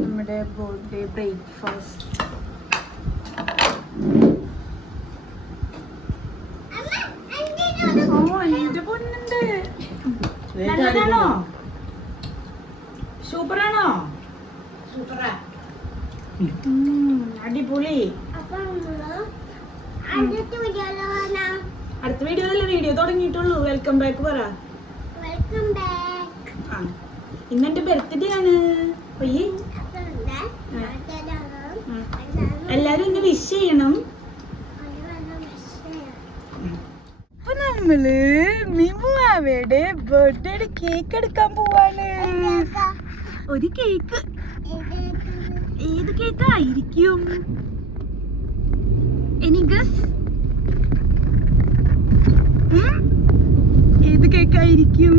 നമ്മുടെ birthday breakfast. എന്റെ പൊന്നുണ്ട്. നല്ലതാണോ? സൂപ്പറാണോ? സൂപ്പറാ, അടിപൊളി. അടുത്ത വീഡിയോയിലല്ലേ? വീഡിയോ തുടങ്ങിയിട്ടുള്ളൂ. വെൽക്കം ബാക്ക് പറ. ഇന്നെന്റെ ബർത്ത്ഡേ ആണ്. എല്ലാരും ഇന്ന് വിഷ് ചെയ്യണം. അപ്പൊ നമ്മള് മിമുവാവയുടെ ബർത്ത്ഡേ കേക്ക് എടുക്കാൻ പോവാണ്. ഒരു കേക്ക്. ഏത് കേക്ക് ആയിരിക്കും? Any guess? ഏത് കേക്ക് ആയിരിക്കും?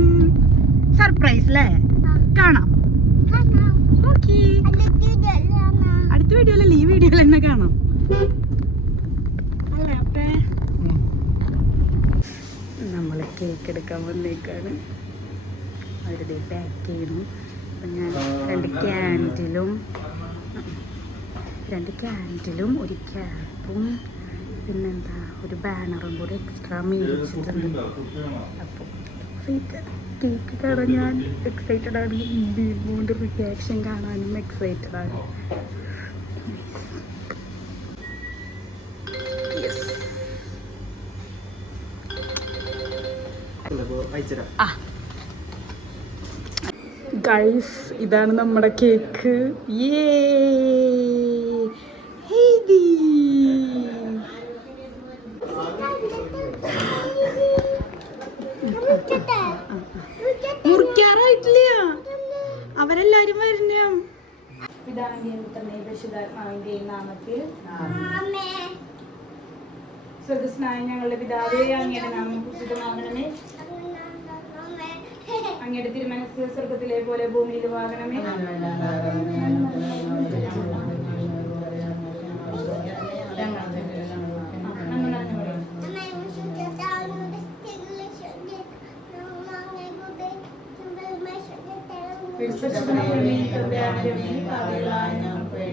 സർപ്രൈസ് അല്ലേ? കാണാം. ഓക്കേ, അടുത്ത വീഡിയോയിലല്ലേ? ഈ വീഡിയോയിൽ തന്നെ കാണാം. നമ്മൾ കേക്ക് എടുക്കാൻ വന്നേക്കാണ്. അവരുടെ പാക്ക് ചെയ്യണം. അപ്പം ഞാൻ രണ്ട് ക്യാൻഡിലും ഒരു ക്യാപ്പും പിന്നെന്താ ഒരു ബാനറും കൂടി എക്സ്ട്രാ മേടിച്ചിട്ടുണ്ട്. അപ്പോൾ കേക്ക് കാണാൻ ഞാൻ എക്സൈറ്റഡ് ആണ്. ബീമോൻ്റെ റിയാക്ഷൻ കാണാനും എക്സൈറ്റഡ് ആണ്. ഗൈസ്, ഇതാണ് നമ്മുടെ കേക്ക്. മുറിക്കാറായിട്ടില്ല, അവരെല്ലാരും വരണം. പിതാവിന്റെയും പുത്രന്റെയും പരിശുദ്ധാത്മാവിന്റെയും നാമത്തിൽ സ്വർഗ്ഗസ്ഥനായ ഞങ്ങളുടെ പിതാവേ, അങ്ങയുടെ നാമം പൂജിതമാകണമേ. അങ്ങയുടെ തിരുമനസ് സ്വർഗത്തിലെ പോലെ ഭൂമിയിലും ആകണമേ.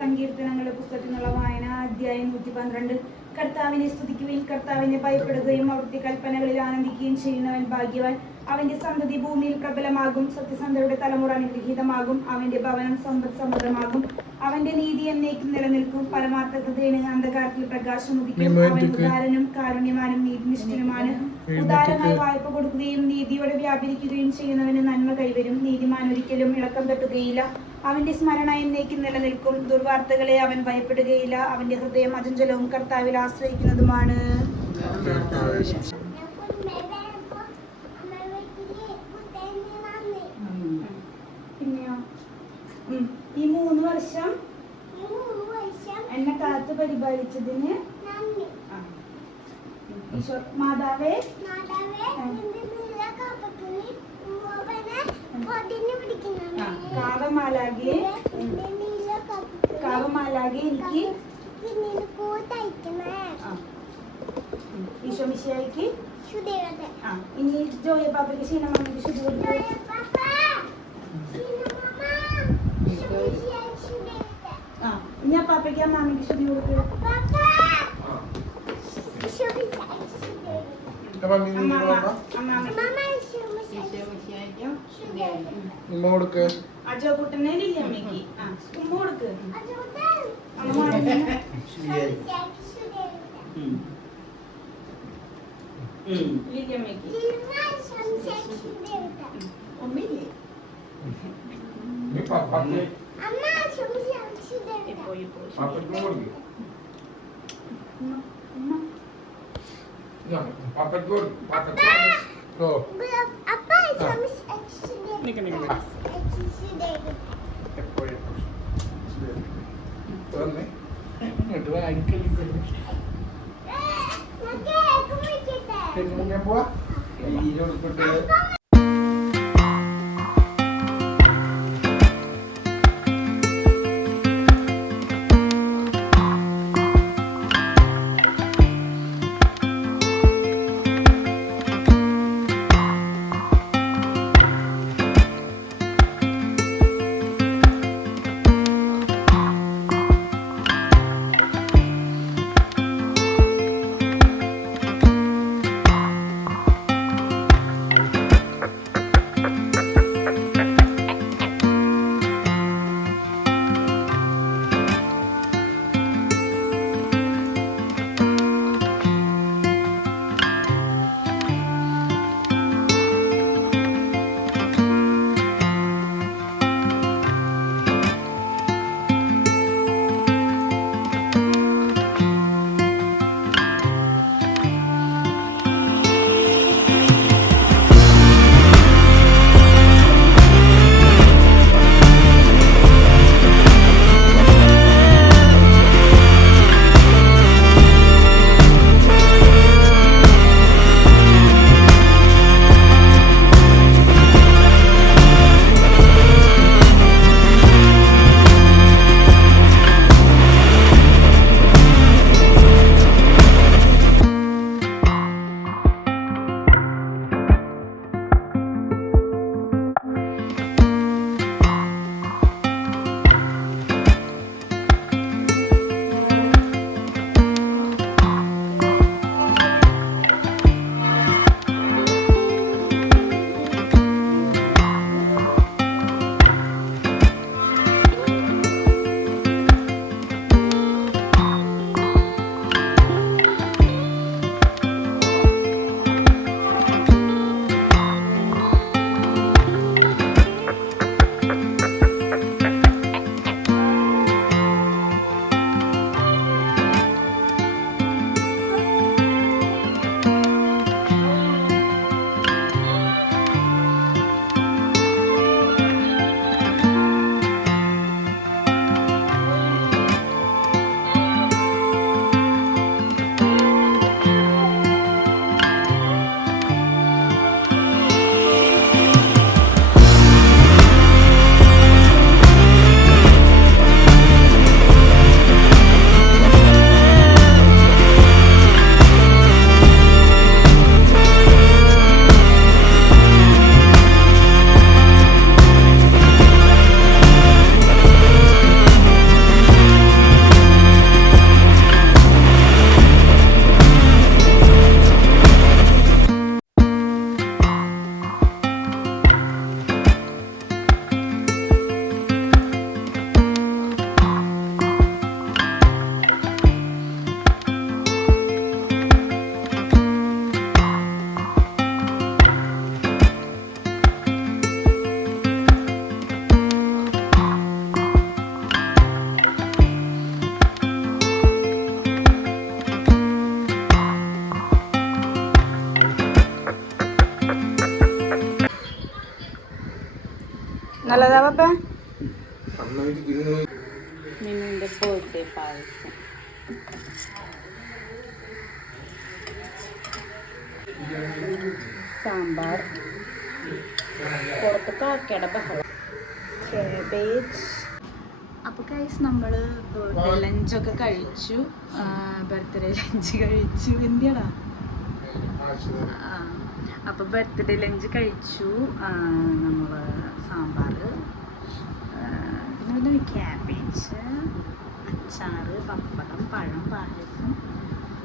സങ്കീർത്തനങ്ങളുടെ പുസ്തകത്തിൽ നിന്നുള്ള വായന, അധ്യായം 112. കർത്താവിനെ സ്തുതിക്കുകയും കർത്താവിനെ ഭയപ്പെടുകയും അവിടുത്തെ കൽപ്പനകളിൽ ആനന്ദിക്കുകയും ചെയ്യുന്നവൻ ഭാഗ്യവാൻ. അവന്റെ സന്തതി ഭൂമിയിൽ പ്രബലമാകും. സത്യസന്ധരുടെ തലമുറ അനുഗ്രഹീതമാകും. അവന്റെ ഭവനം സമ്പദ് സമൃദ്ധമാകും. അവന്റെ നീതി എന്നേക്കും നിലനിൽക്കും. പരമാർത്ഥ ഹൃദയന് അന്ധകാരത്തിൽ പ്രകാശം ഉദിക്കും. അവൻ ഉദാരനും കാരുണ്യവാനും നീതിനിഷ്ഠനുമാണ്. ഉദാരമായി വായ്പ കൊടുക്കുകയും നീതിയോടെ വ്യാപരിക്കുകയും ചെയ്യുന്നവന് നന്മ കൈവരും. നീതിമാൻ ഒരിക്കലും ഇളക്കം തട്ടുകയില്ല. അവന്റെ സ്മരണ എന്നേക്കും നിലനിൽക്കും. ദുർവാർത്തകളെ അവൻ ഭയപ്പെടുകയില്ല. അവന്റെ ഹൃദയം അചഞ്ചലവും കർത്താവിൽ ആശ്രയിക്കുന്നതുമാണ്. പിന്നെയോ, ഈ 3 വർഷം എന്നെ കാത്തു പരിപാലിച്ചതിന് മാതാവേ, കാവമാലാകെ എനിക്ക് ഈശോ മിശിഹായ്ക്ക് ഇനി ജോയ പാപ്പയ്ക്ക് ക്ഷീണമാണെങ്കിൽ ശുദ്ധി കൊടുക്കും. ഞാൻ പാപ്പയ്ക്ക് അമ്മാമ്മയ്ക്ക് ശുദ്ധി കൊടുക്കും. അജോക്കുട്ടനെ ലില്ലിയമ്മയ്ക്ക് ഉമ്മ കൊടുക്ക്. ലില്ലിയമ്മയ്ക്ക് ഉമ്മയില്ലേ? നല്ലതാ പപ്പ മിന്നുന്റെ ബർത്ത്ഡേ പായസം. സാമ്പാർ, പുറത്ത് കാക്കയുടെ ബഹളം, കാബേജ്. അപ്പോൾ ഗൈസ് നമ്മൾ ബർത്ത്ഡേ ലഞ്ചൊക്കെ കഴിച്ചു. ബർത്ത്ഡേ ലഞ്ച് കഴിച്ചു. എന്തിയാടാ? അപ്പോൾ ബർത്ത്ഡേ ലഞ്ച് കഴിച്ചു. നമ്മൾ സാമ്പാർ, പിന്നെ ക്യാബേജ്, അച്ചാറ്, പപ്പടം, പഴം, പായസം.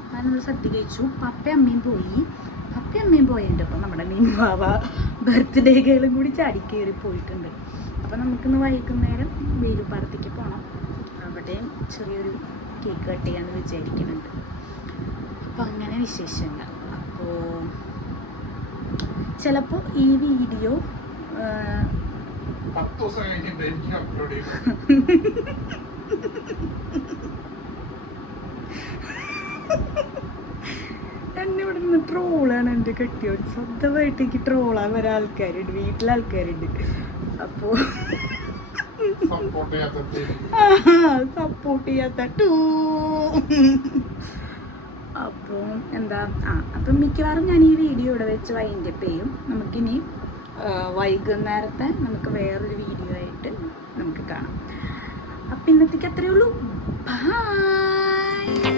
അങ്ങനെ നമ്മൾ സദ്യ കഴിച്ചു. പപ്പയും അമ്മയും പോയതിൻ്റെ ഒപ്പം നമ്മുടെ മീൻവാവ ബർത്ത്ഡേകളും കൂടി ചാടിക്കേറി പോയിട്ടുണ്ട്. അപ്പോൾ നമുക്കിന്ന് വൈകുന്നേരം വേലുപ്പാറത്തേക്ക് പോകണം. അവിടെയും ചെറിയൊരു കേക്ക് കട്ട് ചെയ്യാമെന്ന് വിചാരിക്കുന്നുണ്ട്. അപ്പോൾ അങ്ങനെ വിശേഷങ്ങൾ. അപ്പോൾ ചിലപ്പോൾ ഈ വീഡിയോ എന്നെ ഇവിടെ നിന്ന് ട്രോളാണ് എൻ്റെ കെട്ടിയോട്. സ്വന്തമായിട്ടേക്ക് ട്രോളാൻ വരെ ആൾക്കാരുണ്ട്, വീട്ടിലെ ആൾക്കാരുണ്ട്. അപ്പോൾ സപ്പോർട്ട് ചെയ്യാത്ത അപ്പോൾ എന്താ അപ്പം മിക്കവാറും ഞാൻ ഈ വീഡിയോ ഇവിടെ വെച്ച് വൈൻഡപ്പ് ചെയ്യും. നമുക്കിനി വൈകുന്നേരത്തെ നമുക്ക് വേറൊരു വീഡിയോ ആയിട്ട് നമുക്ക് കാണാം. അപ്പം ഇന്നത്തേക്ക് അത്രയേ ഉള്ളൂ. ബൈ.